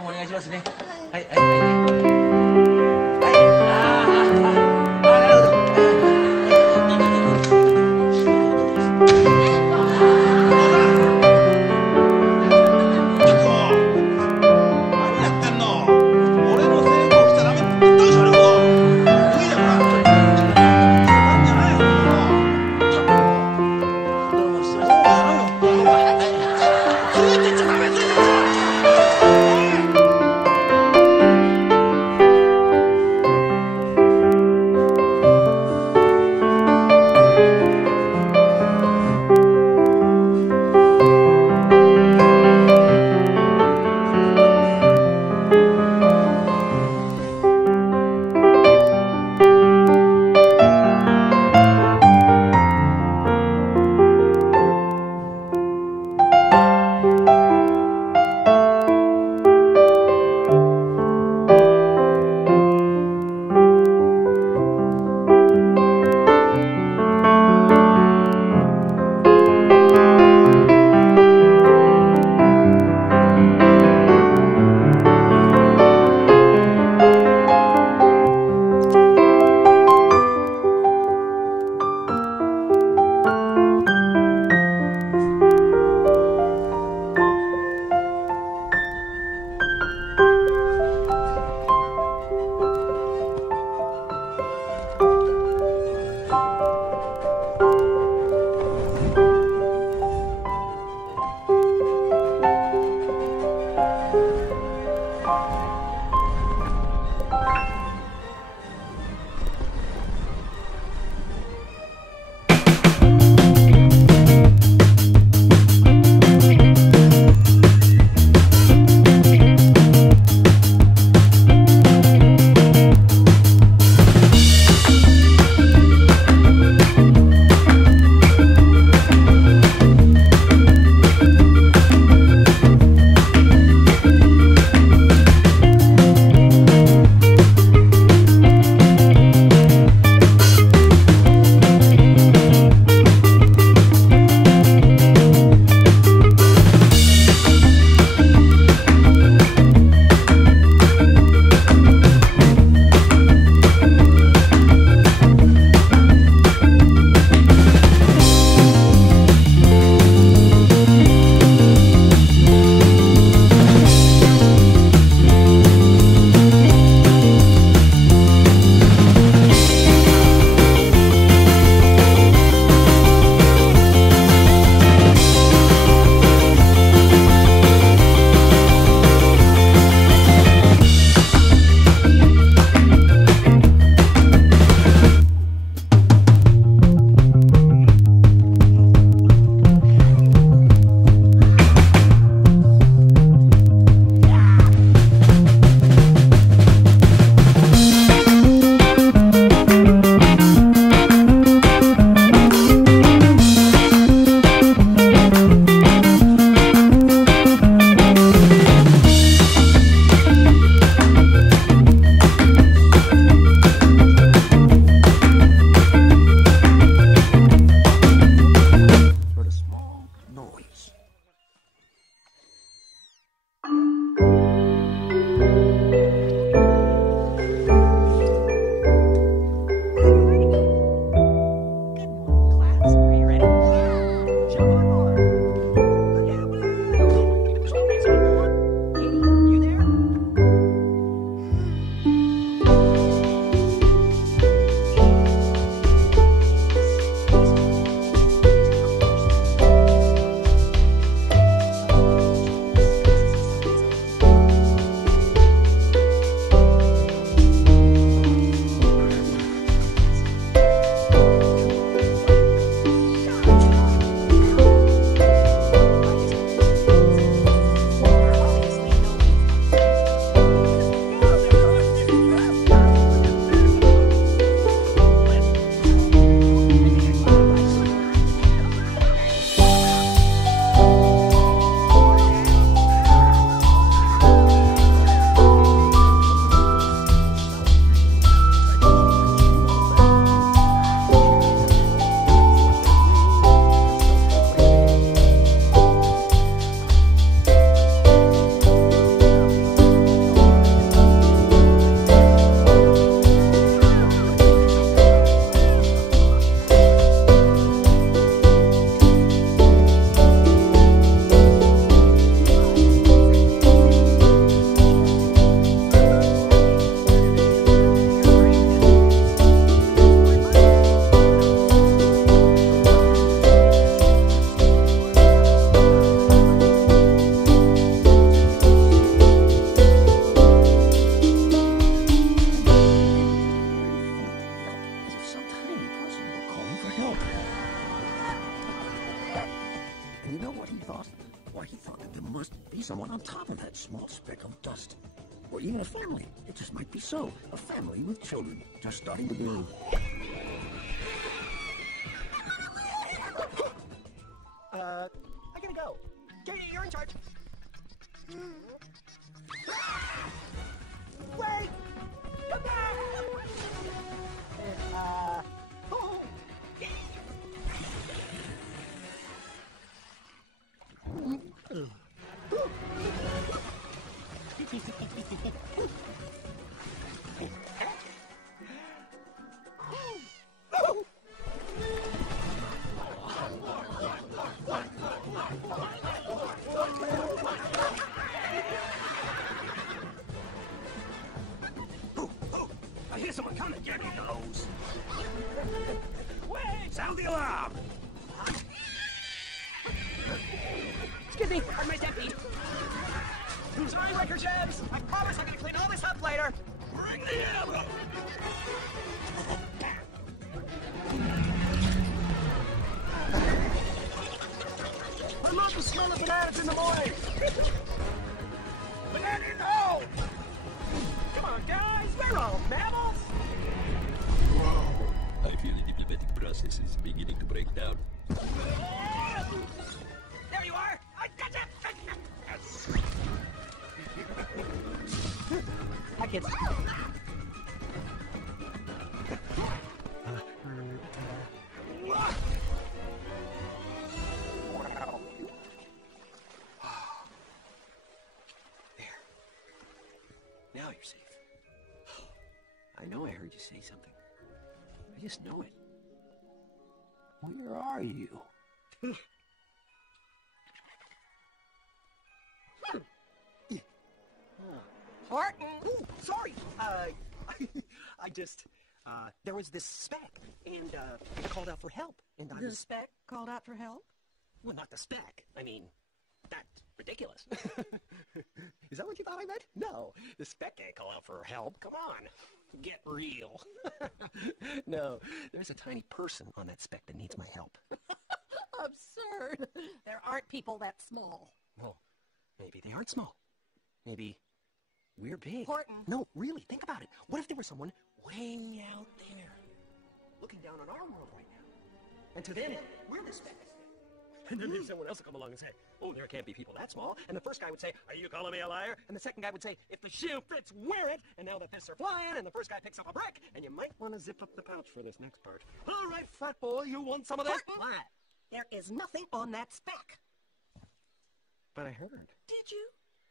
もお願いしますね。はいはいはいはい。なるほど。small speck of dust. Or even a family. It just might be so. A family with children just starting to build. I gotta go. Katie, you're in charge. Wait! Come back! Oh! I hear someone coming. Get me those. Wait! Sound the alarm! Excuse me, pardon my stampede. Sorry, Wrecker Jabs. I promise I'm gonna clean all this up later. Bring the ammo! I love the smell of bananas in the morning. Banana, no! Come on, guys, we're all mammals. I feel the diplomatic process is beginning to break down. There you are. I got you. Hi, kids. There. Now you're safe. I know I heard you say something. I just know it. Where are you? Horton! Ooh, sorry. I just, there was this speck, and, it called out for help, and I The was... spec called out for help? Well, not the speck. I mean, that's ridiculous. Is that what you thought I meant? No, the speck can't call out for help. Come on, get real. No, there's a tiny person on that speck that needs my help. Absurd. There aren't people that small. Well, maybe they aren't small. Maybe we're big. Horton. No, really, think about it. What if there was someone way out there, looking down on our world right now? And to them, we're the speck. And then there's someone else will come along and say, oh, there can't be people that small. And the first guy would say, are you calling me a liar? And the second guy would say, if the shoe fits, wear it. And now the fists are flying, and the first guy picks up a brick. And you might want to zip up the pouch for this next part. All right, fat boy, you want some of this? Horton. What? There is nothing on that spec. But I heard. Did you?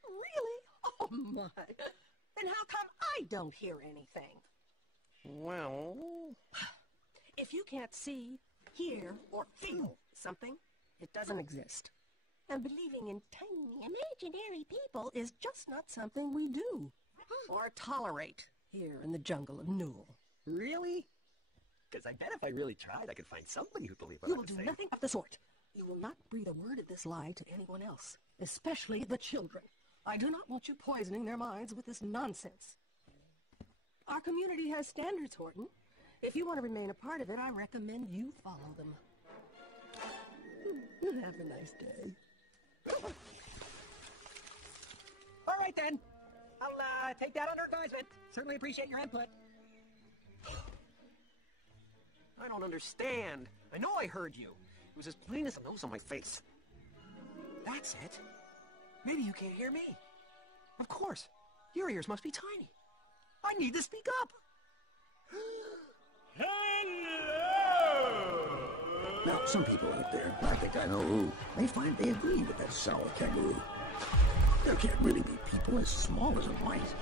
Really? Oh, my. Then how come I don't hear anything? Well... If you can't see, hear, or feel something, it doesn't exist. And believing in tiny, imaginary people is just not something we do or tolerate here in the jungle of Newell. Really? Because I bet if I really tried, I could find somebody who'd believe what You I will was do saying. nothing of the sort. You will not breathe a word of this lie to anyone else, especially the children. I do not want you poisoning their minds with this nonsense. Our community has standards, Horton. If you want to remain a part of it, I recommend you follow them. Have a nice day. All right, then. I'll take that under advisement. Certainly appreciate your input. I don't understand. I know I heard you. It was as plain as the nose on my face. That's it. Maybe you can't hear me. Of course. Your ears must be tiny. I need to speak up. Now, some people out there, I think I know who, they find they agree with that sour kangaroo. There can't really be people as small as a mite.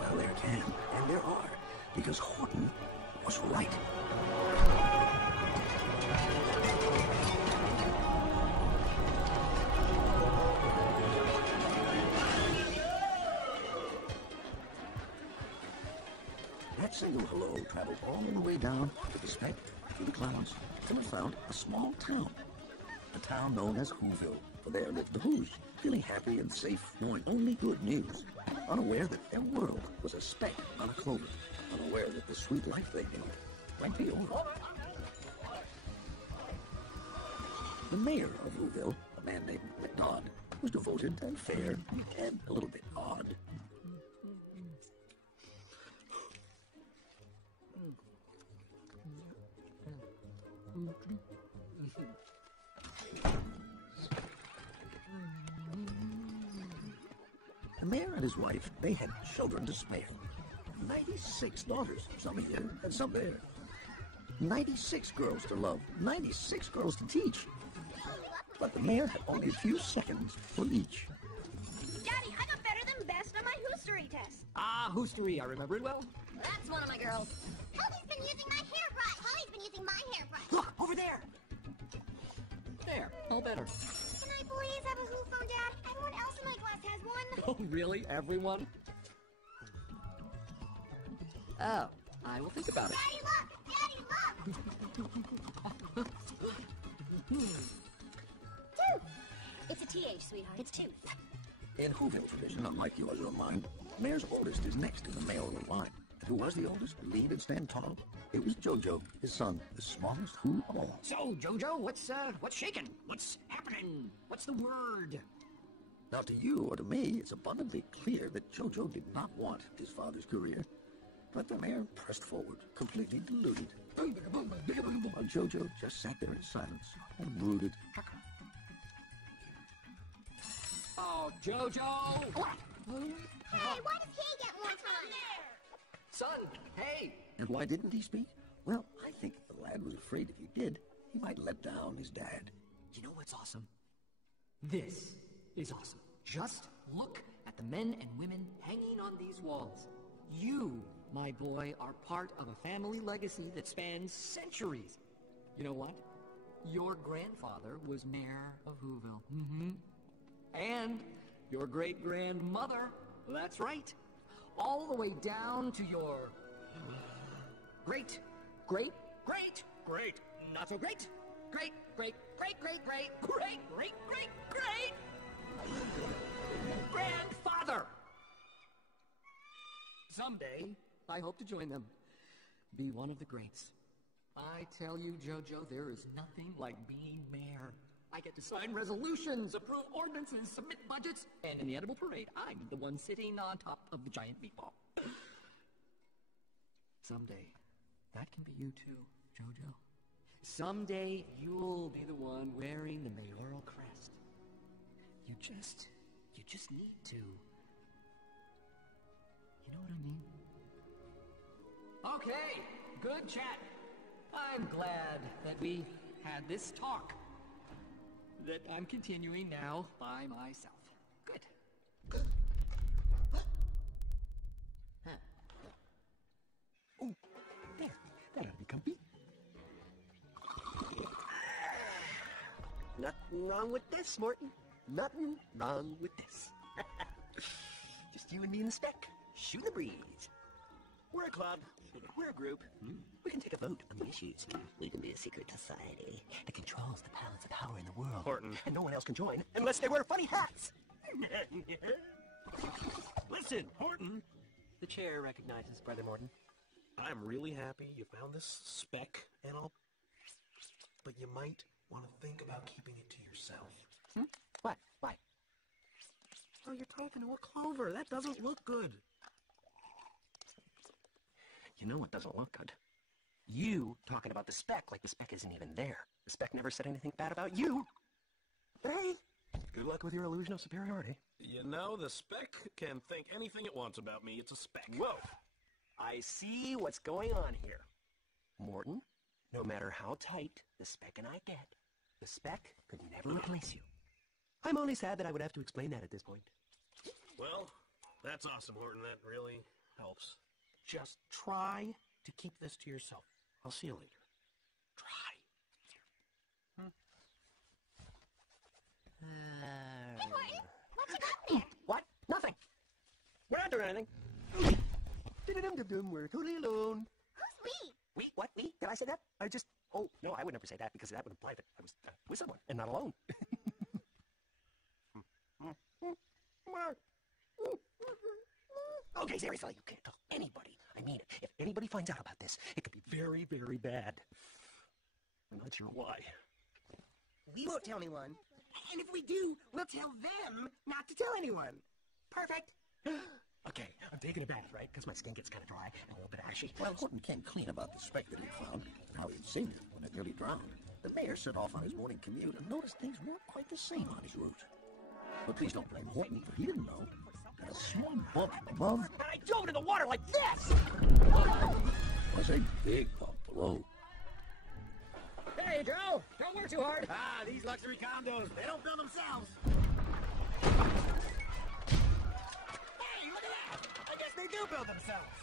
Well, there can, and there are, because Horton was right. That single hello traveled all the way down to the speck, through the clouds, till it found a small town. A town known as Whoville, for there lived the Whos, feeling happy and safe, knowing only good news, unaware that their world was a speck on a clover, unaware that the sweet life they knew might be over. The mayor of Whoville, a man named MacDonald, was devoted and fair and a little bit odd. The mayor and his wife, they had children to spare. 96 daughters, some here and some there. 96 girls to love, 96 girls to teach. But the mayor had only a few seconds for each. Daddy, I got better than best on my hoostery test. Ah, hoostery, I remember it well. That's one of my girls. Holly's been using my hairbrush. Holly's been using my hairbrush. Look, over there. There, all better. Can I please have a Who phone, Dad? Everyone else in my class has one. Oh, really? Everyone? Oh, I will think about it. Daddy, look! Daddy, look! Two. It's a TH, sweetheart. It's two. In Whoville tradition, unlike yours or mine, mayor's oldest is next in the mayoral line. Who was the oldest? Lean and stand tall. It was Jojo, his son, the smallest Who of all. So, Jojo, what's shaking? What's happening? What's the word? Now, to you or to me, it's abundantly clear that Jojo did not want his father's career. But the mayor pressed forward, completely deluded. While Jojo just sat there in silence and brooded. Oh, Jojo! Hey, why does he get more time? Son, hey! And why didn't he speak? Well, I think the lad was afraid if he did, he might let down his dad. You know what's awesome? This is awesome. Just look at the men and women hanging on these walls. You, my boy, are part of a family legacy that spans centuries. You know what? Your grandfather was mayor of Whoville. And your great-grandmother, that's right, all the way down to your great, not so great, great grandfather. Someday, I hope to join them, be one of the greats. I tell you, Jojo, there is nothing like being mayor. I get to sign resolutions, approve ordinances, submit budgets, and in the edible parade, I'm the one sitting on top of the giant meatball. Someday, that can be you too, Jojo. Someday, you'll be the one wearing the mayoral crest. You just need to. You know what I mean? Okay, good chat. I'm glad that we had this talk. That I'm continuing now by myself. Good. Huh. Oh, there. That ought to be comfy. Nothing wrong with this, Morton. Nothing wrong with this. Just you and me and the speck. Shoot the breeze. We're a club. We're a group. We can take a vote on the issues. We can be a secret society that controls the balance of power in the world. Horton. And no one else can join unless they wear funny hats. Listen, Horton. The chair recognizes Brother Morton. I'm really happy you found this speck and all, but you might want to think about keeping it to yourself. What? Why? Oh, you're talking to a clover. That doesn't look good. You know what doesn't look good? You talking about the speck like the speck isn't even there. The speck never said anything bad about you. But hey, good luck with your illusion of superiority. You know, the speck can think anything it wants about me. It's a speck. Whoa! I see what's going on here. Morton, no matter how tight the speck and I get, the speck could never replace you. I'm only sad that I would have to explain that at this point. Well, that's awesome, Horton. That really helps. Just try to keep this to yourself. I'll see you later. Try. Hey, Morton, what you got there? What? Nothing. We're not doing anything. We're totally alone. Who's we? We? What? Me? Did I say that? I just... Oh, no, I would never say that because that would imply that I was with someone and not alone. Okay, seriously, you can't tell anybody. I mean it. If anybody finds out about this, it could be very, very bad. I'm not sure why. We won't tell anyone. And if we do, we'll tell them not to tell anyone. Perfect. Okay, I'm taking a bath, right? Because my skin gets kind of dry and a little bit ashy. Well, Horton came clean about the speck that he'd found, and how he'd seen it when it nearly drowned. The mayor set off on his morning commute and noticed things weren't quite the same on his route. But please don't blame Horton, for he didn't know that a small bump above And I dove into the water like this! was a big bump below. Hey, Joe! Don't work too hard! Ah, these luxury condos, they don't build themselves! Hey, look at that! I guess they do build themselves!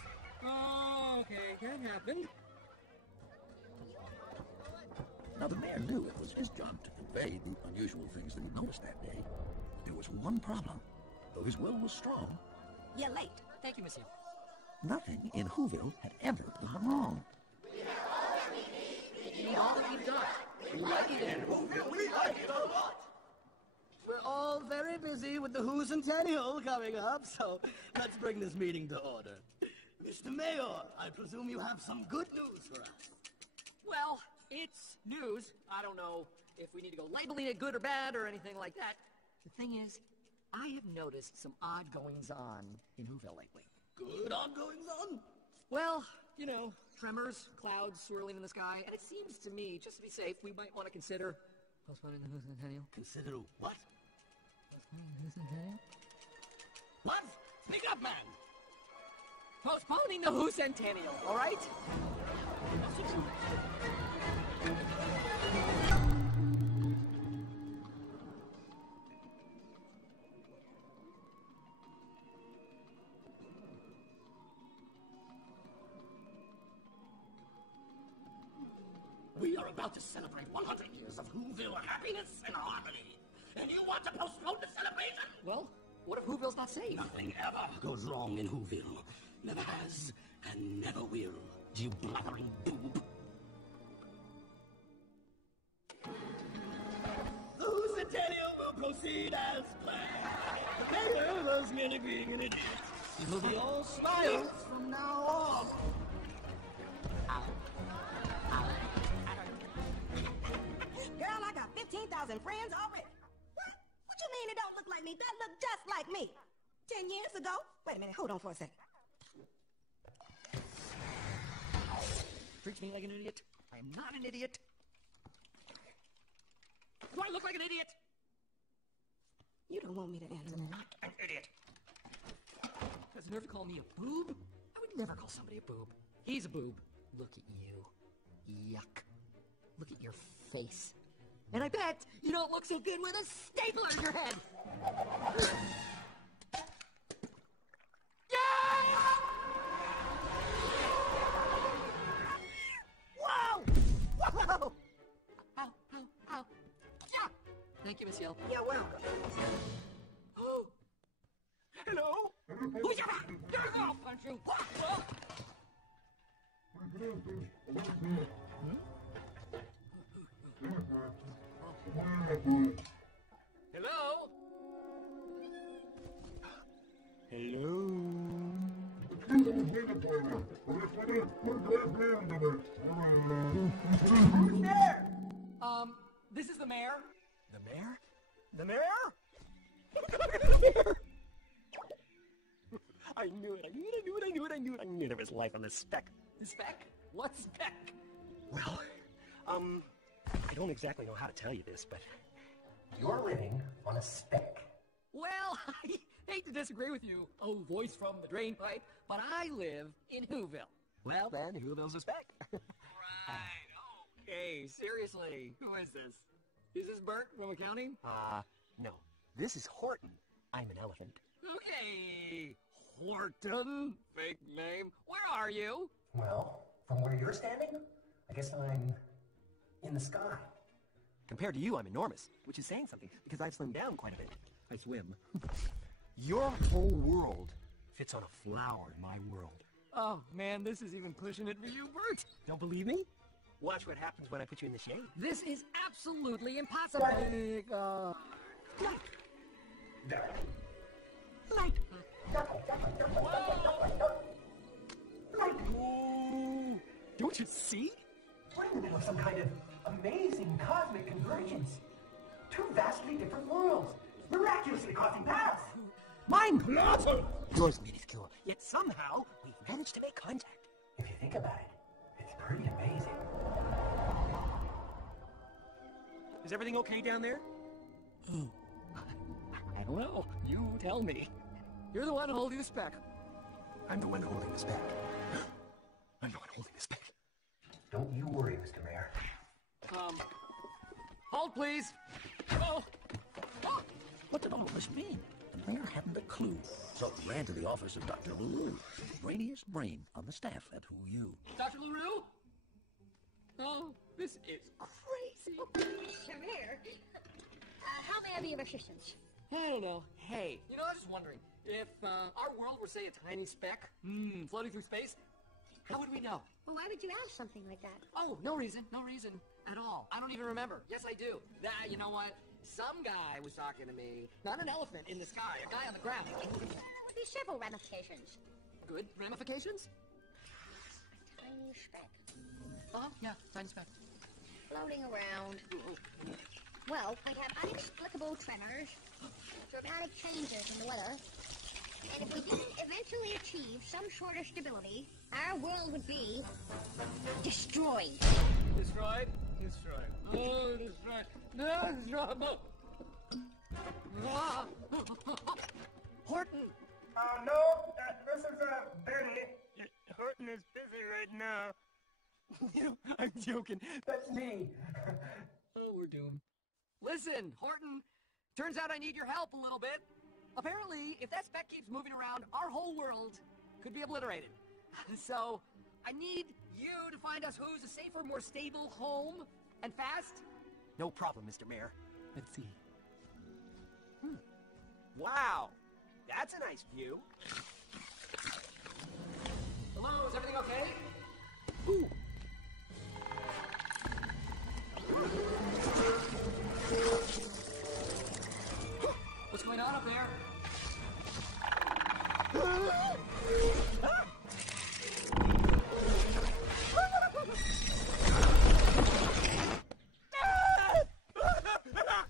Oh, okay, that happened. Now, the mayor knew it was his job to convey the unusual things that he noticed that day. There was one problem. Though his will was strong, You're late. Thank you, monsieur. nothing in Whoville had ever gone wrong. All that we've done. We like it in Whoville, we like it a lot! We're all very busy with the Who Centennial coming up, so let's bring this meeting to order. Mr. Mayor, I presume you have some good news for us. Well, it's news. I don't know if we need to go labeling it good or bad or anything like that. The thing is, I have noticed some odd goings-on in Whoville lately. Good ongoings on? Well, you know, tremors, clouds swirling in the sky, and it seems to me, just to be safe, we might want to consider postponing the Who Centennial. Consider what? Postponing the Who Centennial? What? Speak up, man! Postponing the Who Centennial, all right? We are about to celebrate 100 years of Whoville happiness and harmony. And you want to postpone the celebration? Well, what if Whoville's not safe? Nothing ever goes wrong in Whoville. Never has and never will, you blathering boob. The Who Centennial will proceed as planned. The mayor was merely being an idiot. He will be all smiles from now on. Girl, I got 15,000 friends already. What you mean it don't look like me? That look just like me. 10 years ago? Wait a minute, hold on for a second. Treats me like an idiot. I am not an idiot. Do I look like an idiot? You don't want me to answer that. Not an idiot. Has the nerve to call me a boob? I would never call somebody a boob. He's a boob. Look at you. Yuck. Look at your face. And I bet you don't look so good with a stapler in your head. Whoa! Whoa! Ow, ow, ow. Yeah. Thank you, Miss Yell. You're welcome. Hello? Who's your man? I'll punch you. Whoa. Hello? Who's there? This is the mayor. The mayor? The mayor? I knew it, I knew it, I knew it, I knew it, I knew it. I knew there was life on this speck. The speck? What speck? Well, I don't exactly know how to tell you this, but you're living on a speck. Well, I hate to disagree with you, oh voice from the drain pipe, but I live in Whoville. Well, then, Whoville's a speck. Right. Okay, seriously, who is this? Is this Bert from accounting? No. This is Horton. I'm an elephant. Okay, Horton, fake name. Where are you? Well, from where you're standing, I guess I'm in the sky. Compared to you, I'm enormous, which is saying something, because I've slimmed down quite a bit. I swim. Your whole world fits on a flower in my world. Oh, man, this is even pushing it for you, Bert. Don't believe me? Watch what happens when I put you in the shade. This is absolutely impossible. Light! Ooh, don't you see? We're in the middle of some kind of amazing cosmic convergence. Two vastly different worlds, miraculously crossing paths. Mind blowing. Yours made it cool, yet somehow we've managed to make contact. If you think about it, it's pretty amazing. Is everything okay down there? I don't know. You tell me. You're the one holding the speck. I'm the one holding the speck. I'm the one holding the speck. Don't you worry, Mr. Mayor. Hold, please. Oh. What did all this mean? The mayor hadn't a clue, so he ran to the office of Dr. LaRue, the brainiest brain on the staff at WhoU. Dr. LaRue? Oh, this is crazy. Mr. Mayor, how may I be of assistance? I don't know. Hey, you know, I was just wondering, if our world were, say, a tiny speck, floating through space, how would we know? Well, why would you ask something like that? Oh, no reason at all. I don't even remember. Yes, I do. You know what? Some guy was talking to me. Not an elephant in the sky, a guy on the ground. There would be several ramifications. Good ramifications? A tiny speck Yeah, tiny speck. floating around. Well, we'd have inexplicable tremors, dramatic changes in the weather, and if we didn't eventually achieve some sort of stability, our world would be destroyed. Destroyed? Destroyed. Oh, destroyed. No, destroyed. Horton! No, this is, Benny. Horton is busy right now. I'm joking. That's me. Oh, we're doomed. Listen, Horton, turns out I need your help a little bit. Apparently, if that speck keeps moving around, our whole world could be obliterated. So, I need you to find us who's a safer, more stable home, and fast. No problem, Mr. Mayor. Let's see. Wow, that's a nice view. Hello, is everything okay? Ooh. What's going on up there?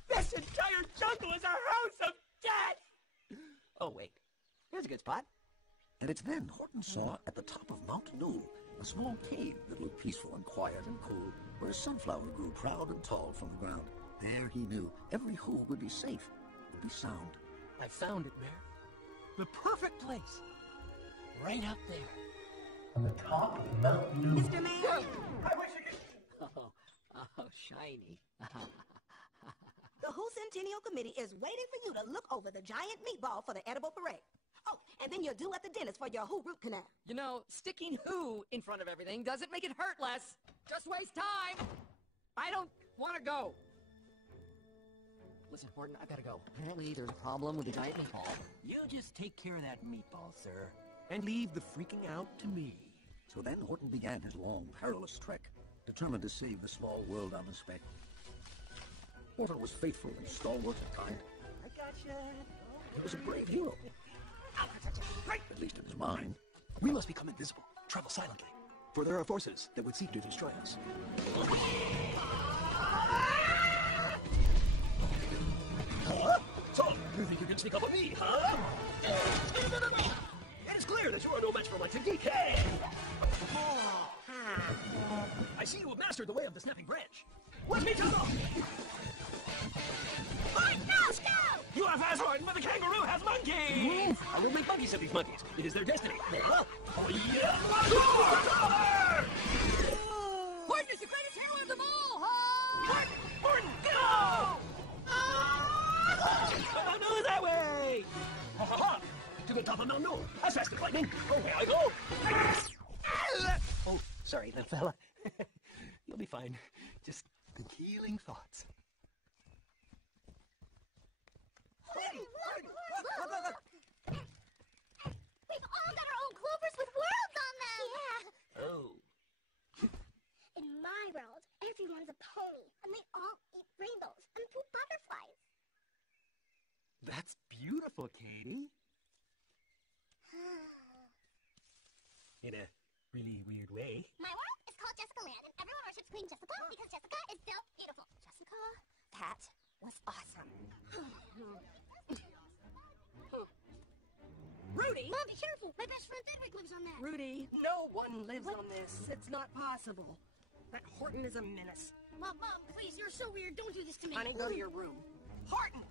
This entire jungle is a house of death! Oh, wait. Here's a good spot. And it's then Horton saw at the top of Mount Newell a small cave that looked peaceful and quiet and cool, where a sunflower grew proud and tall from the ground. There he knew every Who would be safe, would be sound. I found it, Mayor. The perfect place. Right out there. On the top of Mount Newell. Mr. Mayor? I wish I could... Oh, shiny. The Who Centennial Committee is waiting for you to look over the giant meatball for the edible parade. Oh, and then you're due at the dentist for your Who root canal. You know, sticking who in front of everything doesn't make it hurt less. Just waste time. I don't want to go. Listen, Horton, I've got to go. Apparently, there's a problem with the giant meatball. You just take care of that meatball, sir. And leave the freaking out to me. So then Horton began his long, perilous trek, determined to save the small world on the speck. Horton was faithful and stalwart and kind. I gotcha. He was a brave hero. Right, at least in his mind. We must become invisible. Travel silently. For there are forces that would seek to destroy us. Huh? So, you think you can sneak up on me, huh? It is clear that you are no match for my technique. Hey! I see you have mastered the way of the snapping branch. Let me jump off! No, stop! You are fast, Horton, but the kangaroo has monkeys! I will make monkeys of these monkeys. It is their destiny. Huh? Oh, yeah! Horton is the greatest hero of them all, huh? Horton, go! Mount Newell is that way! Ha ha ha! To the top of Mount Newell, as fast as lightning. Away I go! Oh, sorry, little fella. You'll be fine. Just think healing thoughts. We've all got our own clovers with worlds on them! Yeah. Oh. In my world, everyone's a pony, and they all eat rainbows and poop butterflies. That's beautiful, Katie. In a really weird way. My world is called Jessica Land, and everyone worships Queen Jessica because Jessica is so beautiful. Jessica? Pat, was awesome. Rudy! Mom, be careful. My best friend Frederick lives on that. Rudy, no one lives on this. It's not possible. That Horton is a menace. Mom, please, you're so weird. Don't do this to me. Honey, go to your room. Horton!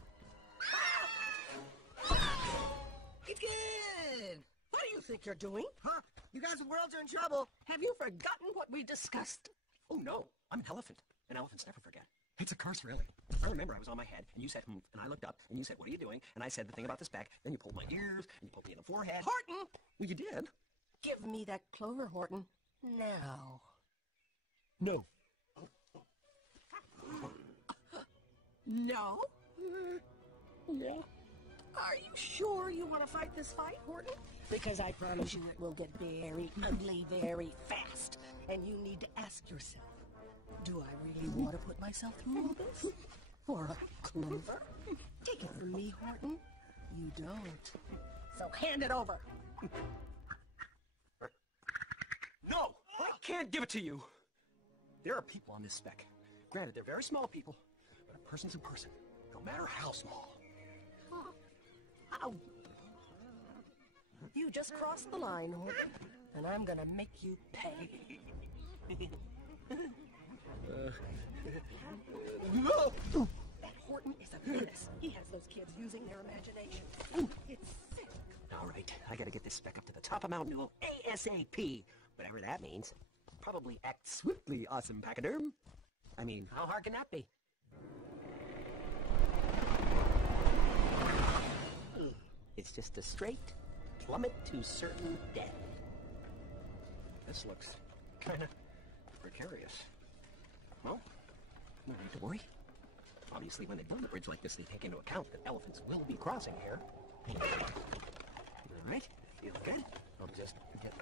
Kid! What do you think you're doing? Huh? You guys' worlds are in trouble. Have you forgotten what we discussed? Oh, no. I'm an elephant. And elephants never forget. It's a curse, really. I remember I was on my head, and you said, and I looked up, and you said, what are you doing? And I said the thing about the speck. Then you pulled my ears, and you pulled me in the forehead. Horton! Well, you did. Give me that clover, Horton. Now. No. No? Yeah. Are you sure you want to fight this fight, Horton? Because I promise you it will get very ugly very fast. And you need to ask yourself, do I really want to put myself through all this? For a clover? Take it from me, Horton. You don't. So hand it over. No! I can't give it to you! There are people on this speck. Granted, they're very small people, but a person's a person, no matter how small. Ow. You just crossed the line, Horton, and I'm gonna make you pay. No! That Horton is a menace. He has those kids using their imagination. It's sick. All right, I gotta get this speck up to the top of Mount Newell ASAP. Whatever that means. Probably act swiftly, awesome pachyderm. I mean, how hard can that be? It's just a straight plummet to certain death. This looks kind of precarious. Well, no need to worry. Obviously, when they build a bridge like this, they take into account that elephants will be crossing here. All right, feel good? I'll just get...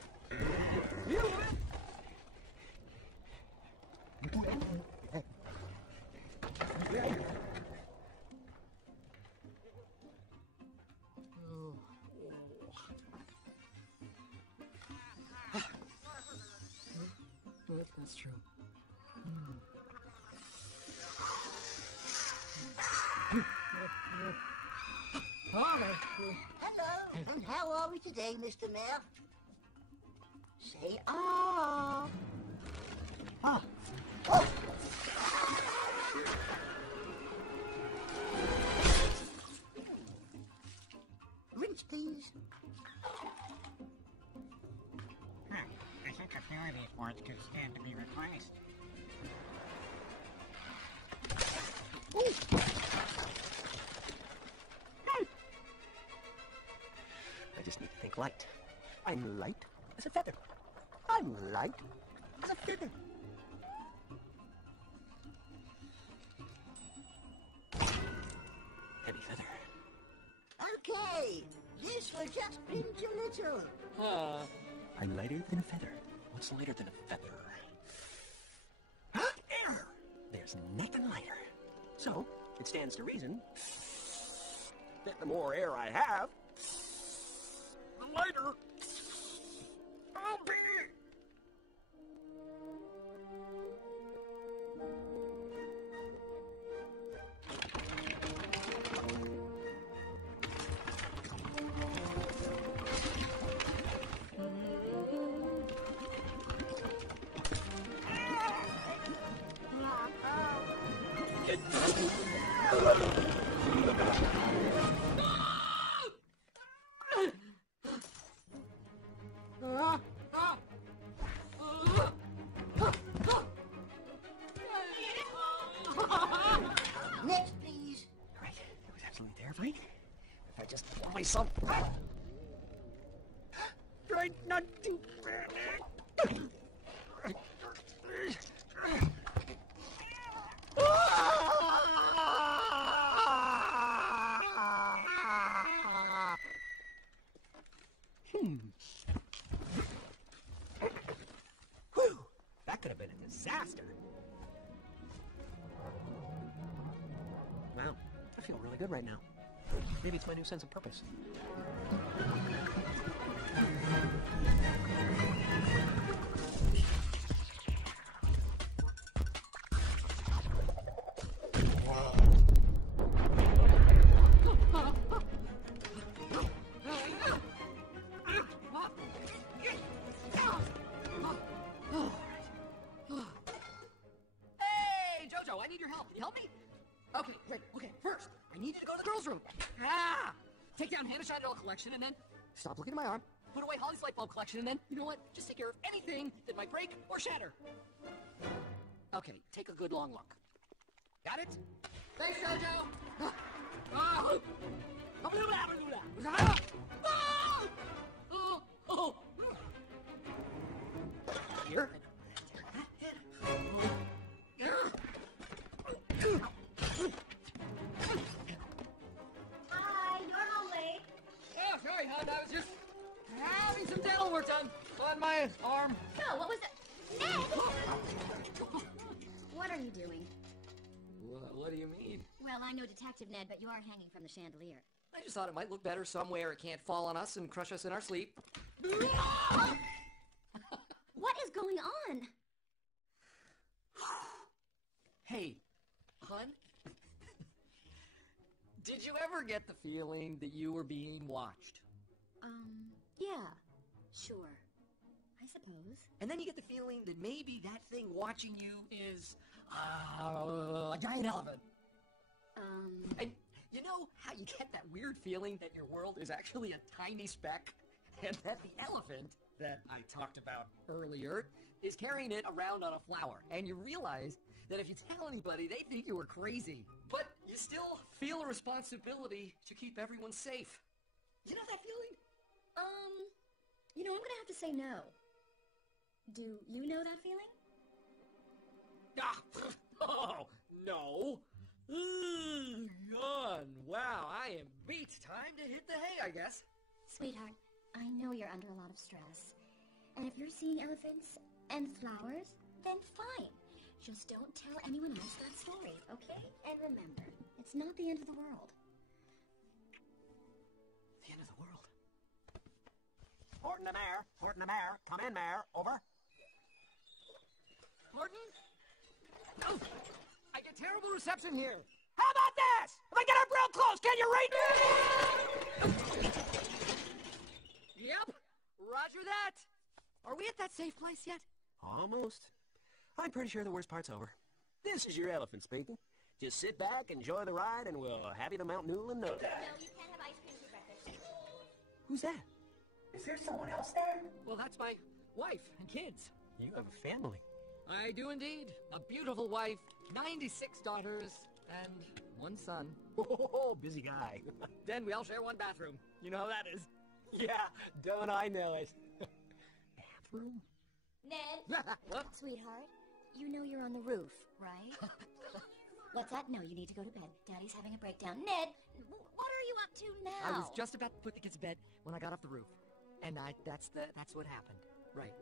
That's true. Hello, and how are we today, Mr. Mayor? Say ah. Ah. Oh. Rinse, please. I think a few of these boards could stand to be replaced. I just need to think light. I'm light as a feather. I'm light as a feather. Heavy feather. Okay, this will just pinch a little. I'm lighter than a feather. What's lighter than a feather? Air! There's nothing lighter. So, it stands to reason that the more air I have, the lighter I'll be. Next, please. Right, it was absolutely terrifying. If I just pull myself try not to. Whew, that could have been a disaster. Wow, I feel really good right now. Maybe it's my new sense of purpose. your help. Can you help me? Okay, great. Okay, first, I need you to go to the girls' room. Take down Hannah Shindell collection, and then stop looking at my arm. Put away Holly's light bulb collection, and then, you know what? Just take care of anything that might break or shatter. Okay, take a good long look. Got it? Thanks, Jojo! Here. Hi, normal late. Oh, sorry, hon. I was just having some dental work done on my arm. No, what was it? Ned! What are you doing? What do you mean? Well, I know Detective Ned, but you are hanging from the chandelier. I just thought it might look better somewhere it can't fall on us and crush us in our sleep. What is going on? Hey, hon? Did you ever get the feeling that you were being watched? Yeah, sure. I suppose. And then you get the feeling that maybe that thing watching you is a giant elephant. And you know how you get that weird feeling that your world is actually a tiny speck, and that the elephant that I talked about earlier is carrying it around on a flower, and you realize that if you tell anybody, they think you were crazy, but you still feel a responsibility to keep everyone safe. You know that feeling? You know, I'm gonna have to say no. Do you know that feeling? Oh, no. Gone. Wow, I am beat. Time to hit the hay, I guess. Sweetheart, I know you're under a lot of stress. And if you're seeing elephants and flowers, then fine. Just don't tell anyone else that story, okay? And remember, it's not the end of the world. The end of the world? Horton the mayor. Horton the mayor. Come in, mayor. Over. Horton? No! I get terrible reception here. How about this? If I get up real close, can you read me? Yep. Roger that. Are we at that safe place yet? Almost. I'm pretty sure the worst part's over. This is your elephant speaking. Just sit back, enjoy the ride, and we'll have you to Mount Newell in no time. No, you can't have ice cream for breakfast. Who's that? Is there someone else there? Well, that's my wife and kids. You have a family. I do indeed. A beautiful wife, 96 daughters, and one son. Oh, busy guy. Then we all share one bathroom. You know how that is. Yeah, don't I know it. Bathroom? Ned? What? Sweetheart, you know you're on the roof, right? What's that? No, you need to go to bed. Daddy's having a breakdown. Ned, what are you up to now? I was just about to put the kids to bed when I got off the roof. And that's what happened. Right.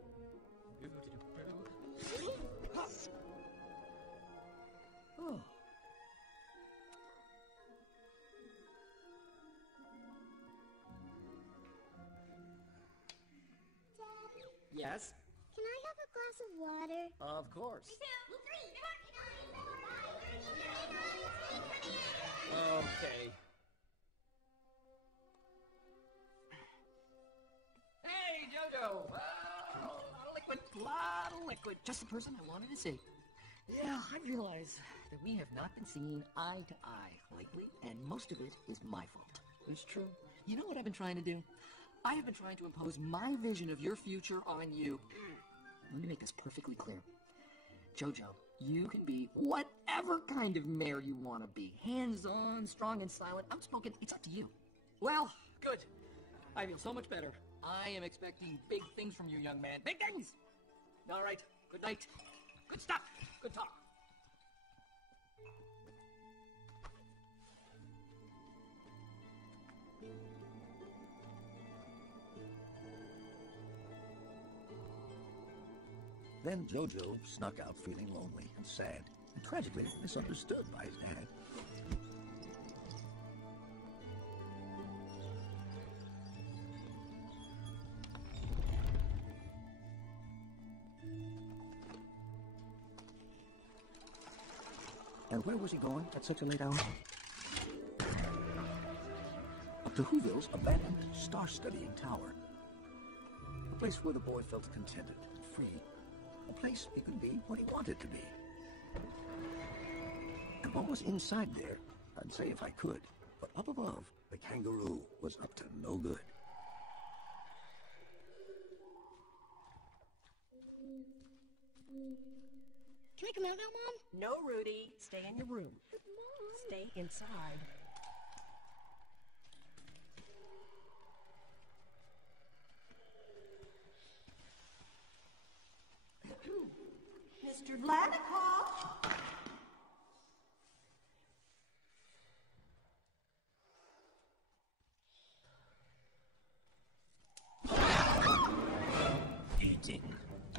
Oh. Yes? Can I have a glass of water? Of course. Okay. Hey, Jojo! Oh, lot of liquid. Just the person I wanted to see. Yeah, I realize that we have not been seeing eye to eye lately, and most of it is my fault. It's true. You know what I've been trying to do? I have been trying to impose my vision of your future on you. Let me make this perfectly clear. Jojo, you can be whatever kind of mayor you want to be. Hands-on, strong and silent, outspoken, it's up to you. Well, good. I feel so much better. I am expecting big things from you, young man. Big things! All right, good night. Good stuff. Good talk. Then Jojo snuck out feeling lonely and sad, and tragically misunderstood by his dad. And where was he going at such a late hour? Up to Whoville's abandoned star-studying tower. A place where the boy felt contented and free. A place he could be what he wanted to be. What was inside there? I'd say if I could. But up above, the kangaroo was up to no good. Can I come out now, Mom? No, Rudy. Stay in your room. Stay inside. Mr. Vladikoff? Eating.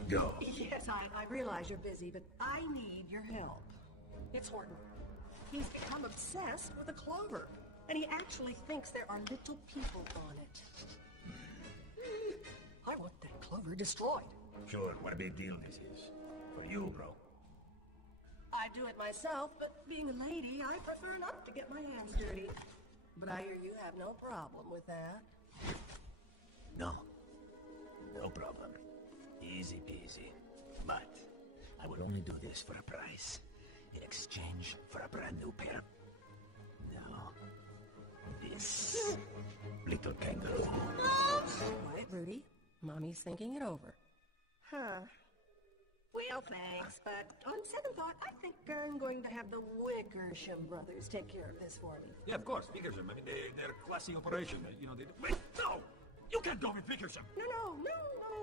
Go. Yes, I realize you're busy, but I need your help. It's Horton. He's become obsessed with a clover, and he actually thinks there are little people on it. I want that clover destroyed. Sure, what a big deal this is. For you, bro. I do it myself, but being a lady, I prefer not to get my hands dirty. But I hear you have no problem with that. No. No problem. Easy peasy. But I would only do this for a price. In exchange for a brand new pair. Now, this little kangaroo. Quiet, Rudy. Mommy's thinking it over. Huh. Well, thanks, but on second thought, I think I'm going to have the Wickersham brothers take care of this for me. Yeah, of course, Wickersham. I mean, they're a classy operation. You know, they... Wait, no! You can't go with Wickersham! No,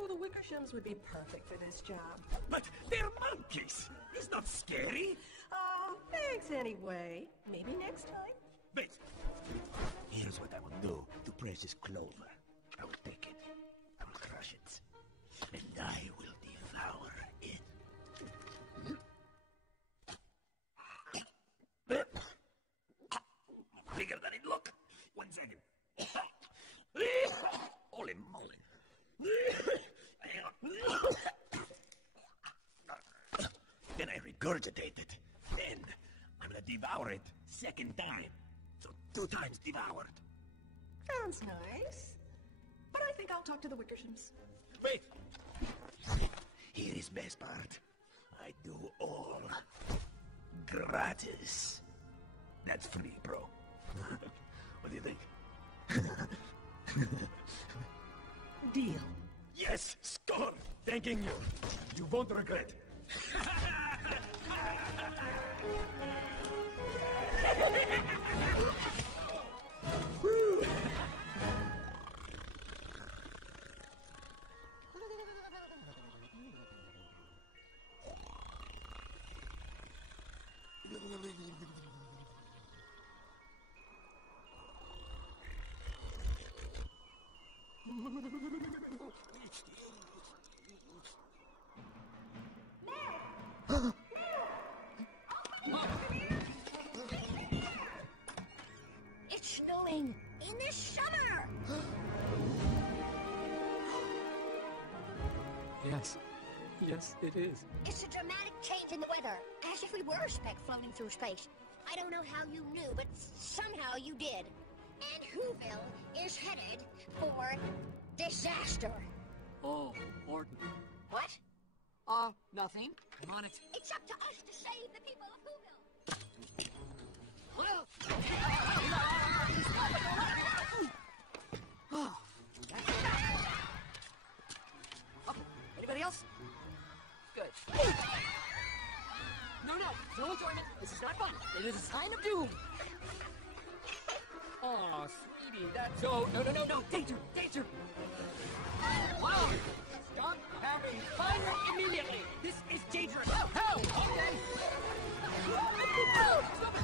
the Wickershams would be perfect for this job. But they're monkeys! It's not scary! Oh, thanks anyway. Maybe next time. Wait! Here's what I will do to precious clover. I will take it. I will crush it. And I will devour it. Bigger than it look. 1 second. Holy moly. Then I regurgitate it. Then I'm gonna devour it 2nd time. So 2 times devoured. Sounds nice. But I think I'll talk to the Wickershams. Wait! Here is best part. I do all gratis. That's free, bro. What do you think? Deal. Yes! Score! Thanking you. You won't regret. It's snowing in the summer! Yes, it is. It's a dramatic change in the weather, as if we were a speck floating through space. I don't know how you knew, but somehow you did. And Whoville is headed for disaster. Oh, Horton. What? Nothing. I'm on it. It's up to us to save the people of Whoville. Well... Anybody else? Good. No, don't join it. This is not fun. It is a sign of doom. Oh, sweetie, that's... No. Danger. Wow. Stop having fun immediately. This is dangerous. Help! Okay. Stop it.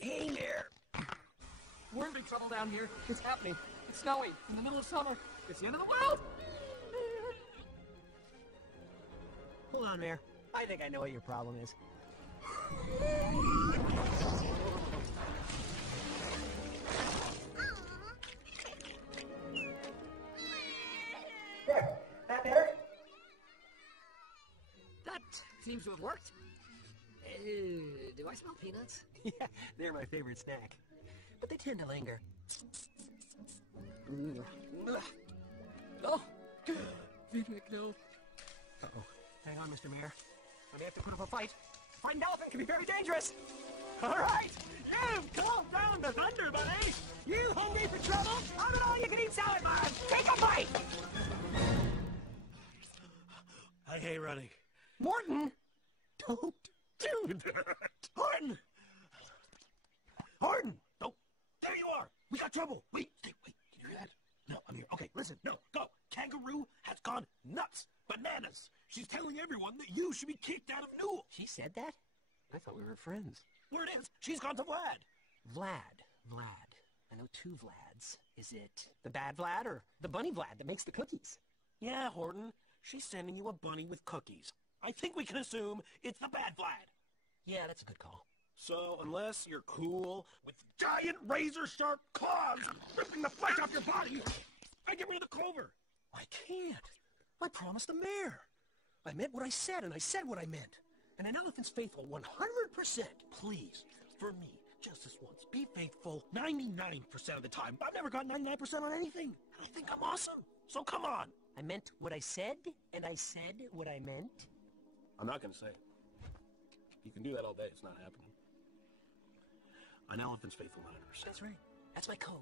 Hey there. We're in big trouble down here. It's happening. It's snowing in the middle of summer. It's the end of the world. Hold on, Mayor. I think I know what your problem is. There. That better? That seems to have worked. Do I smell peanuts? Yeah, they're my favorite snack. But they tend to linger. Oh, Phoenix, no. Uh-oh. Hang on, Mr. Mayor. I may have to put up a fight. Fighting an elephant can be very dangerous. All right, you've calmed down the thunder, buddy. You hungry for trouble? I'm an all-you-can-eat salad bar. Take a bite. I hate running. Morton, don't do that. Horton! Horton! Oh, there you are! We got trouble! Wait, can you hear that? No, I'm here. Okay, listen, no, go. Kangaroo has gone nuts. Bananas. She's telling everyone that you should be kicked out of Newell. She said that? I thought we were friends. Word is, she's gone to Vlad. Vlad. I know two Vlads. Is it the bad Vlad or the bunny Vlad that makes the cookies? Yeah, Horton. She's sending you a bunny with cookies. I think we can assume it's the bad Vlad. Yeah, that's a good call. So, unless you're cool with giant razor-sharp claws ripping the flesh off your body, I get rid of the clover. I can't. I promised the mayor. I meant what I said, and I said what I meant. And an elephant's faithful 100%. Please, for me, just this once, be faithful 99% of the time. I've never got 99% on anything, and I think I'm awesome. So come on. I meant what I said, and I said what I meant. I'm not going to say. You can do that all day. It's not happening. An elephant's faithful 100%. That's right. That's my code.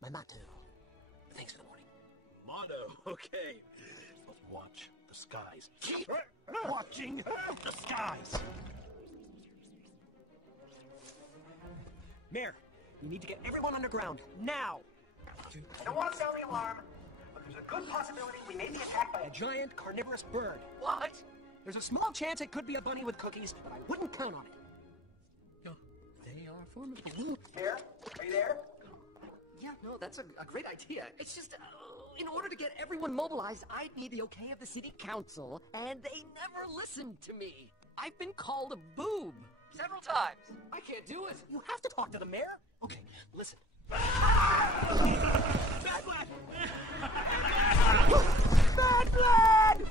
My motto. Thanks for the morning. Motto, okay. Let's watch the skies. Keep watching the skies. Mayor, you need to get everyone underground, now! I don't want to sound the alarm, but there's a good possibility we may be attacked by a giant carnivorous bird. What? There's a small chance it could be a bunny with cookies, but I wouldn't count on it. They are formidable. Mayor, are you there? Yeah, no, that's a great idea. It's just, in order to get everyone mobilized, I'd need the okay of the city council, and they never listened to me. I've been called a boob several times. I can't do it. You have to talk to the mayor. Okay, listen. Bad Vlad! Bad Vlad!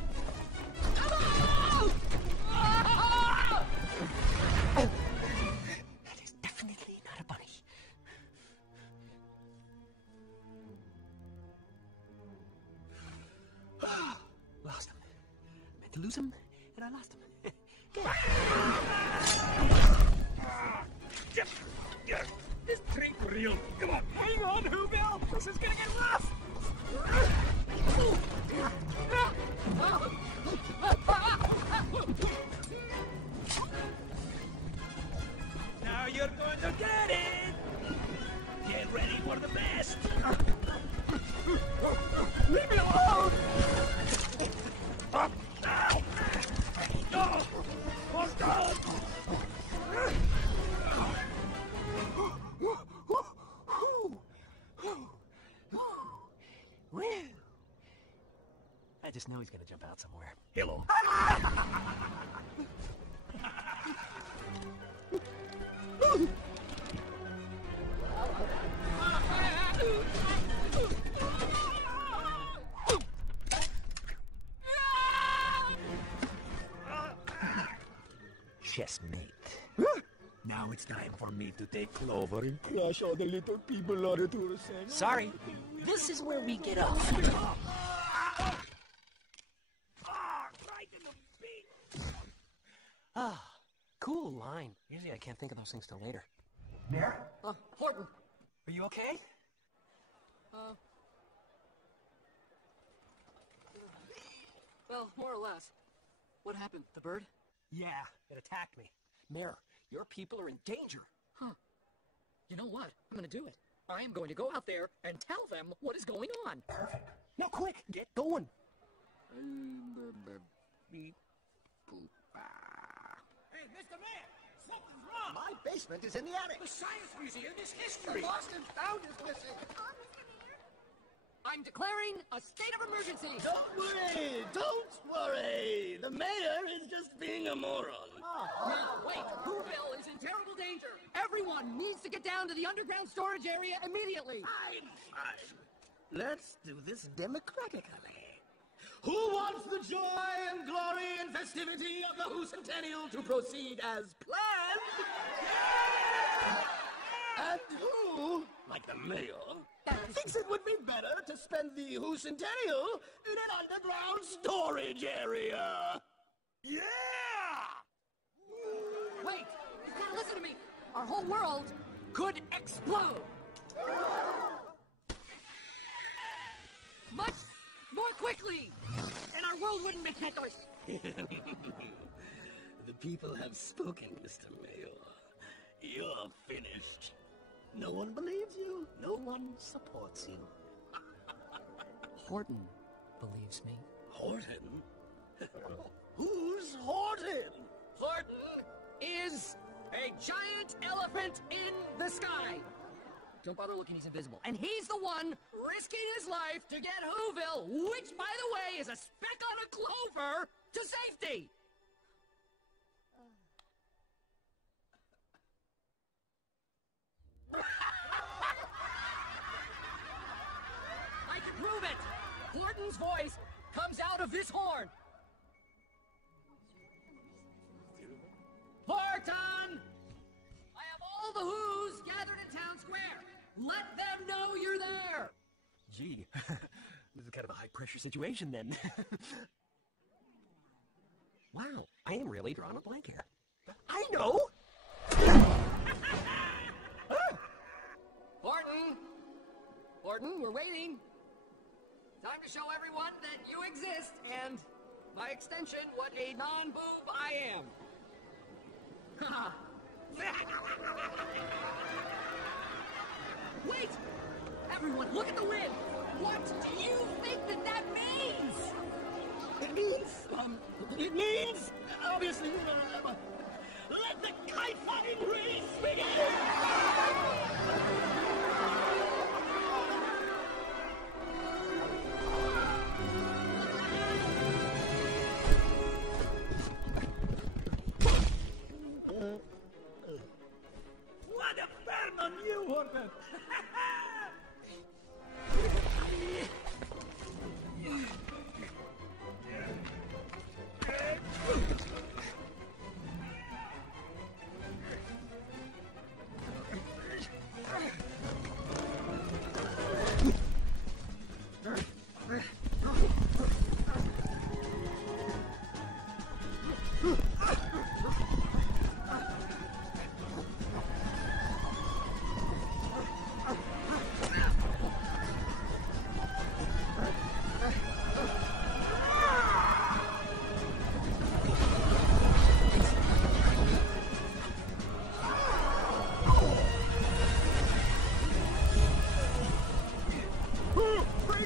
That is definitely not a bunny. Lost him. I meant to lose him, and I lost him. This ain't real. Come on. Hang on, Whoville! This is gonna get rough! Now you're going to get it! Get ready for the best! Leave me alone! Oh, oh God! I just know he's gonna jump out somewhere. Hello. Chessmate. Now it's time for me to take Clover and crush all the little people on the tour. Sorry, this is where we get up. Right in the beat. Cool line. Usually I can't think of those things till later. Mayor? Horton. Are you okay? Well, more or less. What happened? The bird? Yeah, it attacked me. Mayor, your people are in danger. Huh. You know what? I'm gonna do it. I'm going to go out there and tell them what is going on. Perfect. Now quick, get going. Hey, Mr. Mayor, something's wrong. My basement is in the attic. The Science Museum is The history. lost and found is missing. I'm declaring a state of emergency. Don't worry, don't worry. The mayor is just being a moron. Now, wait. Whoville is in terrible danger. Everyone needs to get down to the underground storage area immediately. Fine. Let's do this democratically. Who wants the joy and glory and festivity of the Who Centennial to proceed as planned. And who, like the mayor, thinks it would be better to spend the Who Centennial in an underground storage area? Yeah! Wait! You've got to listen to me! Our whole world could explode! Much more quickly! And our world wouldn't make that noise! The people have spoken, Mr. Mayor. You're finished. No one believes you. No one supports you. Horton believes me. Horton? Who's Horton? Horton is a giant elephant in the sky. Don't bother looking, he's invisible. And he's the one risking his life to get Whoville, which, by the way, is a speck on a clover, to safety. I can prove it. Horton's voice comes out of this horn. Horton! I have all the Who's gathered in town square. Let them know you're there. Gee, this is kind of a high-pressure situation, then. Wow, I am really drawing a blank here. I know! Horton! Horton, we're waiting. Time to show everyone that you exist, and, by extension, what a non-boob I am. Wait! Everyone, look at the wind! What do you think that means? It means, obviously, let the kite-flying race begin! What a burn on you, Horton!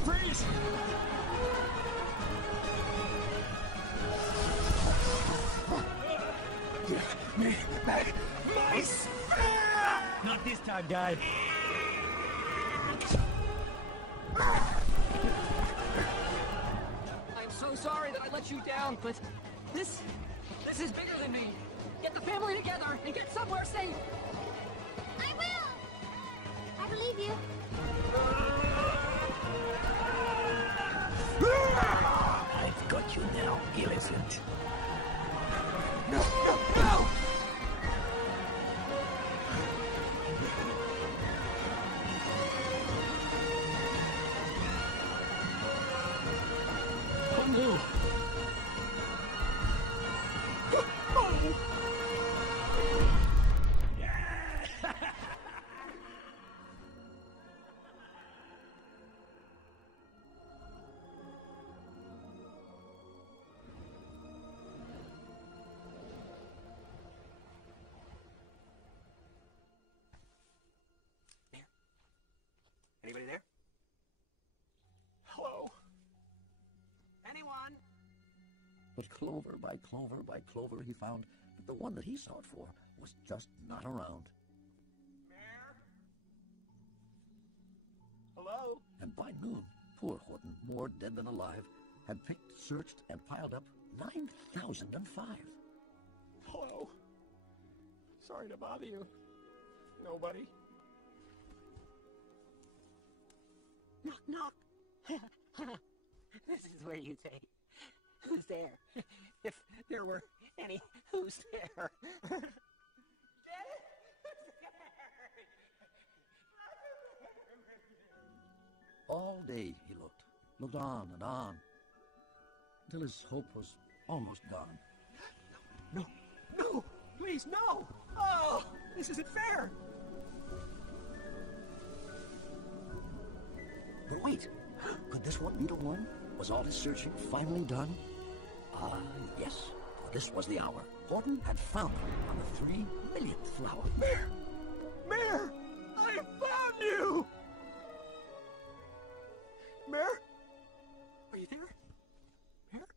Freeze! Give me back my sphere! Not this time, guy. I'm so sorry that I let you down, but this is bigger than me. Get the family together and get somewhere safe. I will! I believe you. I've got you now, elephant. No, no, no! Oh, no. Anybody there? Hello? Anyone? But clover by clover by clover, he found that the one that he sought for was just not around. Hello? And by noon, poor Horton, more dead than alive, had picked, searched, and piled up 9,005. Hello? Sorry to bother you. Nobody? Knock, knock. This is where you say, who's there? If there were any who's there. All day he looked on and on, until his hope was almost gone. No, no, please, no! Oh, this isn't fair! But wait, could this one be the one? Was all his searching finally done? Ah, yes, for this was the hour. Horton had found him on the 3 millionth flower. Mayor! Mayor! I found you! Mayor? Are you there? Mayor?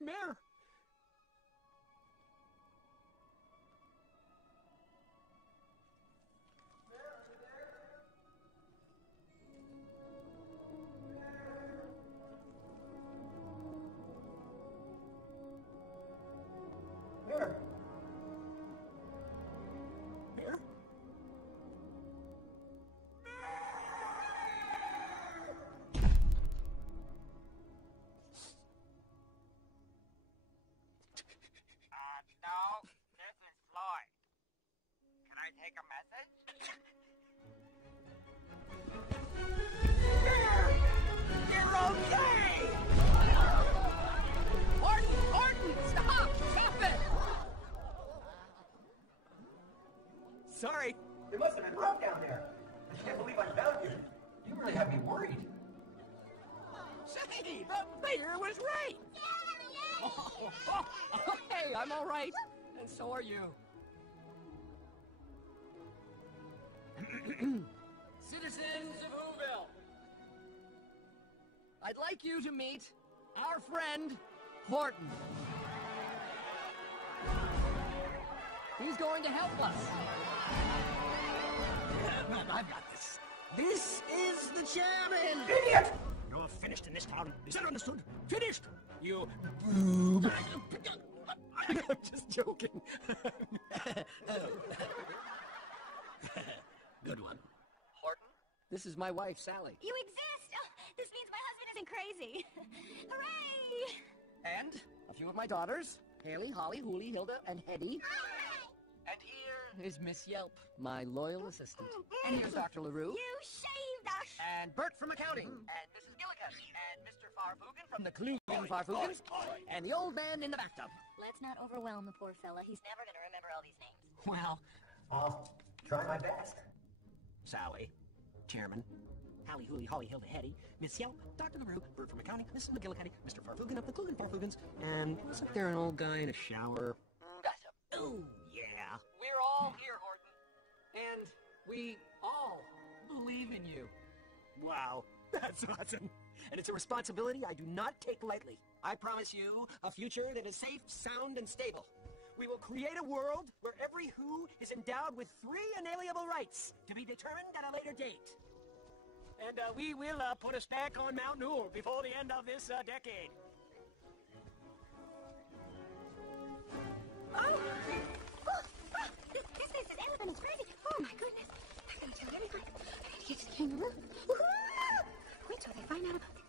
Mayor! Mayor? Mayor? No, this is Floyd. Can I take a message? You're okay! Horton, stop! Stop it! Sorry. It must have been rough down there. I can't believe I found you. You really had me worried. Say, the mayor was right. Okay, I'm all right, and so are you. Citizens of Whoville, I'd like you to meet our friend, Horton. He's going to help us. Man, I've got this. This is the chairman! Idiot! You're finished in this town. Is that understood? Finished! You boob. I'm just joking. Good one. Horton, this is my wife, Sally. You exist! Oh, this means my husband isn't crazy. Hooray! And a few of my daughters, Haley, Holly, Hooly, Hilda, and Hetty. And here is Miss Yelp, my loyal assistant. And here's Dr. LaRue. You shaved us! And Bert from accounting. And Mrs. Gilligan. And Mr. Farfugen from the Klugen Farfugens. And the old man in the bathtub. Let's not overwhelm the poor fella. He's never gonna remember all these names. Well, I'll try my best. Sally, Chairman, Hallie, Hooly, Holly, Hilda, Hetty, Miss Yelp, Dr. LaRue, Bert from accounting, Mrs. McGillicuddy, Mr. Farfugen of the Klugen Farfugens, and wasn't there an old guy in a shower? Bathtub. Oh, yeah. We're all here, Horton. And we all believe in you. Wow, that's awesome. And it's a responsibility I do not take lightly. I promise you a future that is safe, sound, and stable. We will create a world where every Who is endowed with 3 inalienable rights to be determined at a later date. And we will put us back on Mount Newell before the end of this decade. Oh! This elephant is crazy. Oh, my goodness. They're gonna tell everybody. I need to get to the kangaroo. Wait till they find out about this.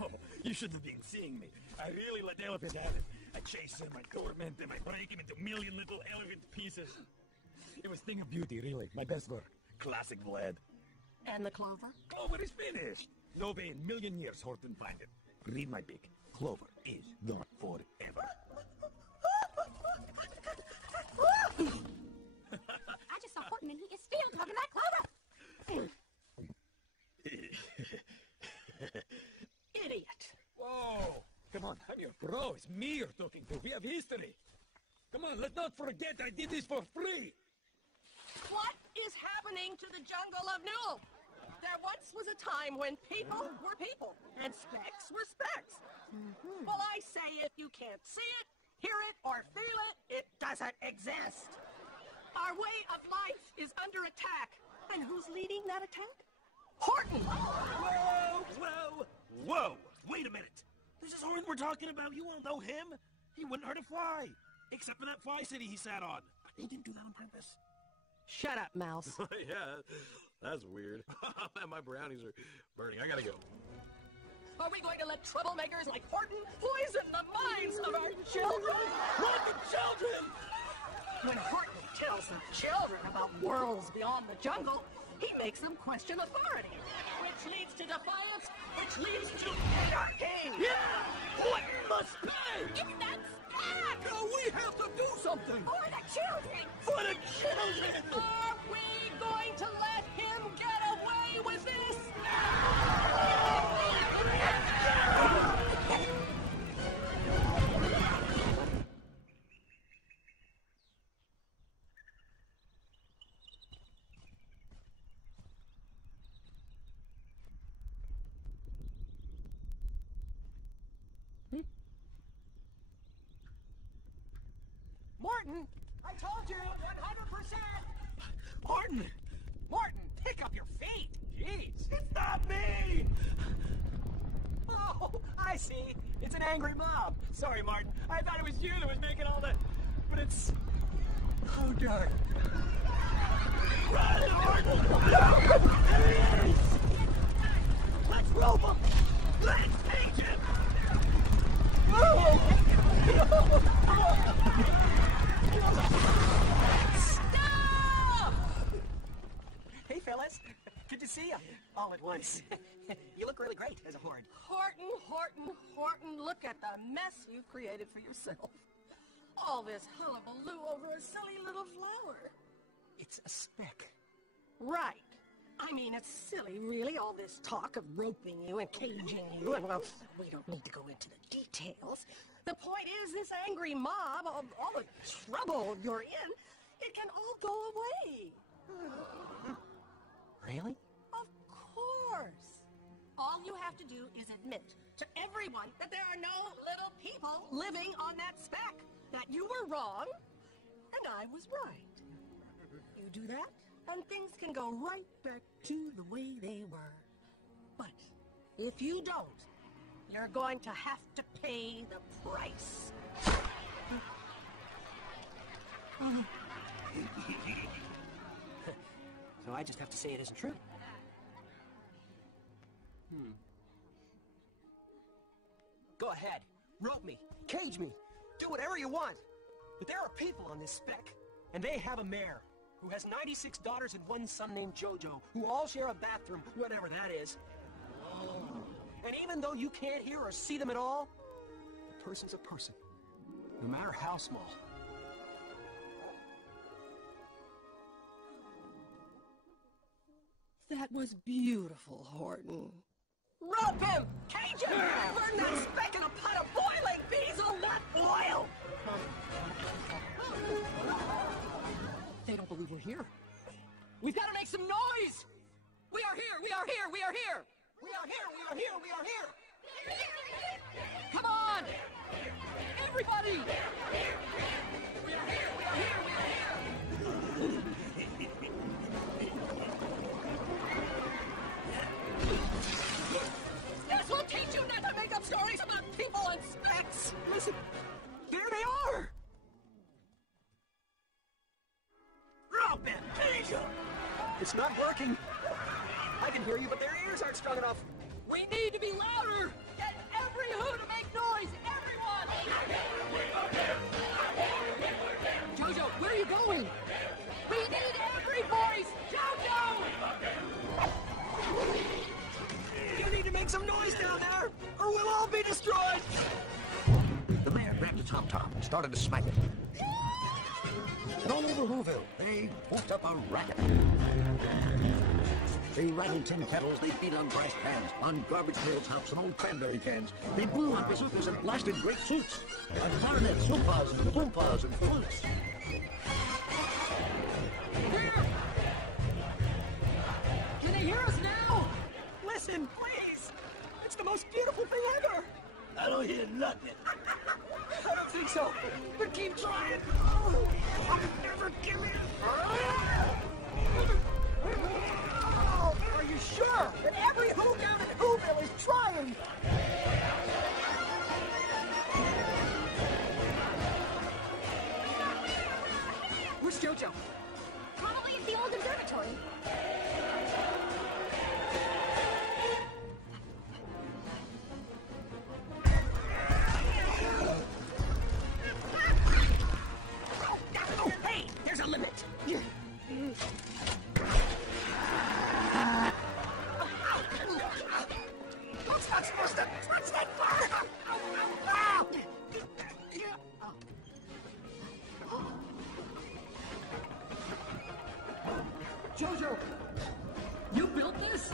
Oh, you shouldn't have been seeing me. I really let the elephant have it. I chase him, I torment him, I break him into 1,000,000 little elephant pieces. It was thing of beauty, really. My best work. Classic Vlad. And the clover? Clover is finished. No way in 1,000,000 years Horton find it. Read my book. Clover is not forever. I just saw Horton and he is still talking about Clover. Idiot. Whoa! Come on, I'm your bro. It's me you're talking to. We have history. Come on, let's not forget I did this for free. What is happening to the jungle of Newell? There once was a time when people were people, and specs were specs. Well, I say if you can't see it, hear it, or feel it, it doesn't exist. Our way of life is under attack. And who's leading that attack? Horton! Whoa! Whoa! Whoa! Wait a minute. This is Horton we're talking about. You won't know him. He wouldn't hurt a fly. Except for that fly city he sat on. But he didn't do that on purpose. Shut up, Mouse. Yeah, that's weird. My brownies are burning. I gotta go. Are we going to let troublemakers like Horton poison the minds of our children? Not the children! When Horton tells the children about worlds beyond the jungle, he makes them question authority, which leads to defiance, which leads to anarchy. Yeah! Horton must pay! It's that spec! No, we have to do something! For the children! For the children! Are we going to let him get away with this? Morton, I told you, 100%. Morton! Morton, pick up your feet! Jeez! It's not me! Oh, I see. It's an angry mob. Sorry, Martin. I thought it was you that was making all the... But it's... Oh, darn. Run, Horton! No! There he is! Let's rope him! Let's take him! Stop! Hey, fellas. Good to see you. All at once. You look really great as a horde. Horton, Horton, Horton, look at the mess you've created for yourself. All this hullabaloo over a silly little flower. It's a speck. Right. I mean, it's silly, really, all this talk of roping you and caging you. And, well, we don't need to go into the details. The point is, this angry mob, all the trouble you're in, it can all go away. Really? Of course. All you have to do is admit to everyone that there are no little people living on that speck, that you were wrong, and I was right. You do that, and things can go right back to the way they were. But if you don't, you're going to have to pay the price. So I just have to say it isn't true. Go ahead. Rope me. Cage me. Do whatever you want. But there are people on this speck, and they have a mayor who has 96 daughters and one son named Jojo, who all share a bathroom, whatever that is. And even though you can't hear or see them at all, a person's a person, no matter how small. That was beautiful, Horton. Rope him! Cage him! Burn that speck in a pot of boiling diesel, not oil! They don't believe we're here. We've got to make some noise! We are here! We are here! We are here! We are here! We are here! We are here! Come on! Everybody! We are here! We are here! We are here! This will teach you not to make up stories about people and specks! Listen, there they are! Rope him! Cage him! It's not working. I can hear you, but their ears aren't strong enough. We need to be louder! Get every who to make noise! Everyone! Jojo, where are you going? We need every voice! Jojo! You need to make some noise down there, or we'll all be destroyed! The mayor grabbed a tom-tom and started to smack it. And all over Whoville, they worked up a racket. They rattled tin kettles, they beat on brass pans, on garbage pail tops and old cranberry cans. They blew on bazookas and blasted great flutes, on clarinets, sopas, and boompas and flutes. Can they hear us now? Listen, please! It's the most beautiful thing ever! I don't hear nothing. I don't think so, but keep trying! I'll never give in! Oh, are you sure that every who down in Whoville is trying? Where's Jojo? Probably at the old observatory. Jojo, you built this?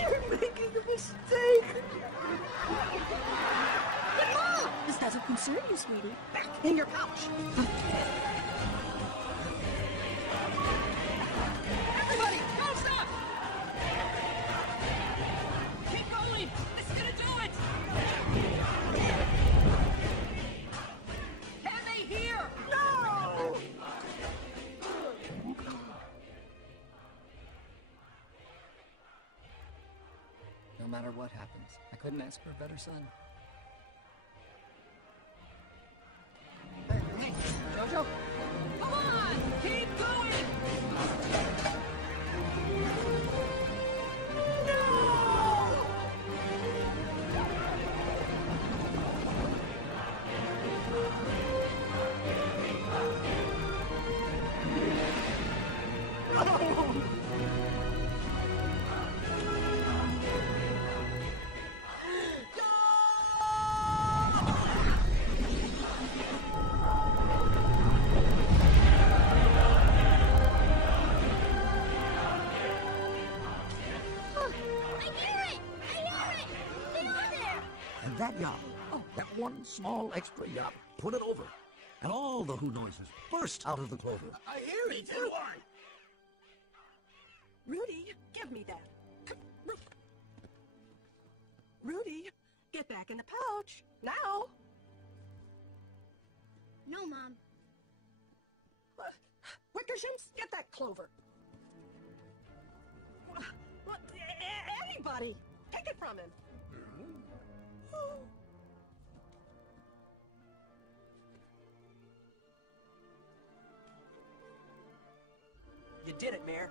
You're making a mistake. But Mom! This doesn't concern you, sweetie. Back in your pouch. Everybody, don't stop! Keep going! This is gonna do it! Can they hear? No! No matter what happens, I couldn't ask for a better son. Hey, Jojo. Come on! Keep going! And that yacht, that one small extra yacht, put it over. And all the who noises burst out of the clover. I hear it, too. Rudy, give me that. Rudy, get back in the pouch. Now. No, Mom. Wickershams, get that clover. What? Anybody, take it from him. You did it, Mayor.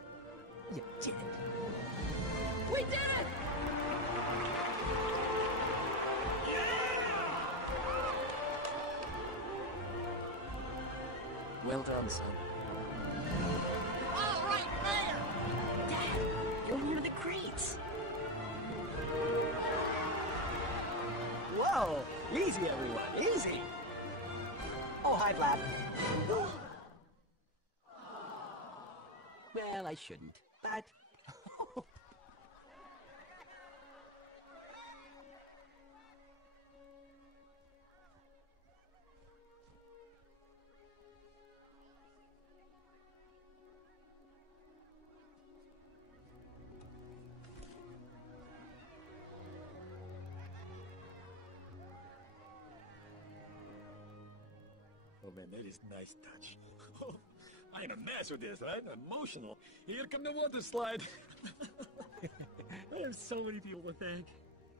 You did it. We did it! Well done, son. All right, Mayor! Dad, you're one of the crates. Whoa! Easy, everyone. Easy. Oh, hi, Vlad. Well, I shouldn't, but... Oh man, that is nice touch. I am a mess with this, right? I'm emotional. Here come the water slide. I have so many people to thank.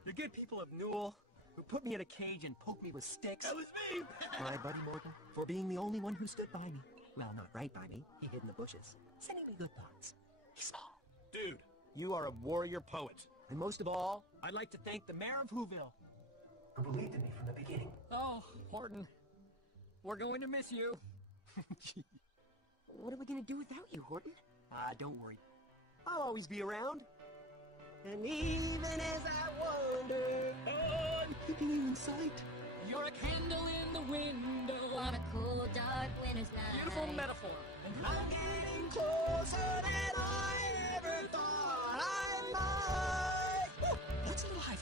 The good people of Newell, who put me in a cage and poked me with sticks. That was me! My buddy Morton, for being the only one who stood by me. Well, not right by me. He hid in the bushes, sending me good thoughts. He's small. Dude, you are a warrior poet. And most of all, I'd like to thank the mayor of Whoville, who believed in me from the beginning. Oh, Horton, we're going to miss you. What are we going to do without you, Horton? Don't worry. I'll always be around. And even as I wander, I'm keeping you in sight. You're a candle in the window. On a cool, dark winter's night. Beautiful metaphor. I'm getting closer than I ever thought I might. Whoa, that's a little high.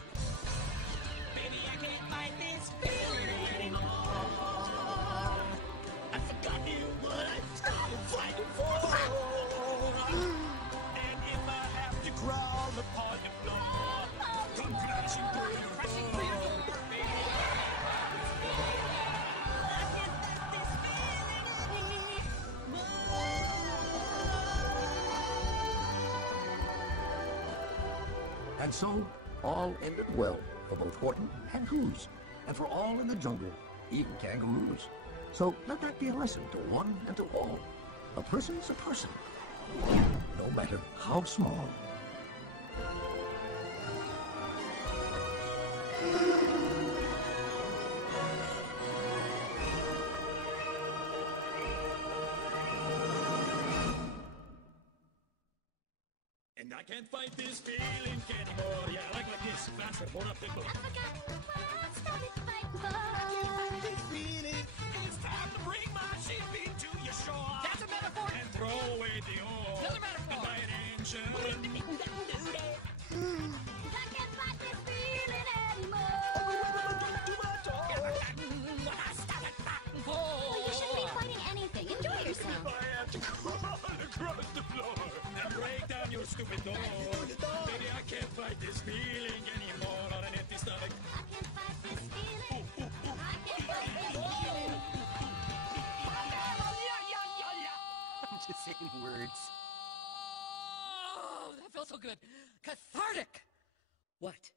Baby, I can't fight this feeling anymore. And so, all ended well for both Horton and Who's, and for all in the jungle, even kangaroos. So let that be a lesson to one and to all. A person's a person, no matter how small. And I can't fight this feeling anymore. Yeah, I like this. Faster, more up tempo. I can't fight this feeling. It's time to bring my ship into your shore. That's a metaphor. And throw away the oar. Another metaphor. And buy an engine. I can't fight this feeling anymore. Don't do my talk. Stop it. Well, you shouldn't be fighting anything. Enjoy yourself. I have to crawl across the floor and break down your stupid door. Baby, I can't fight this feeling anymore on an empty stomach. I can't fight this feeling. I can't fight this feeling. I'm just saying words. Oh, that felt so good. Cathartic. What?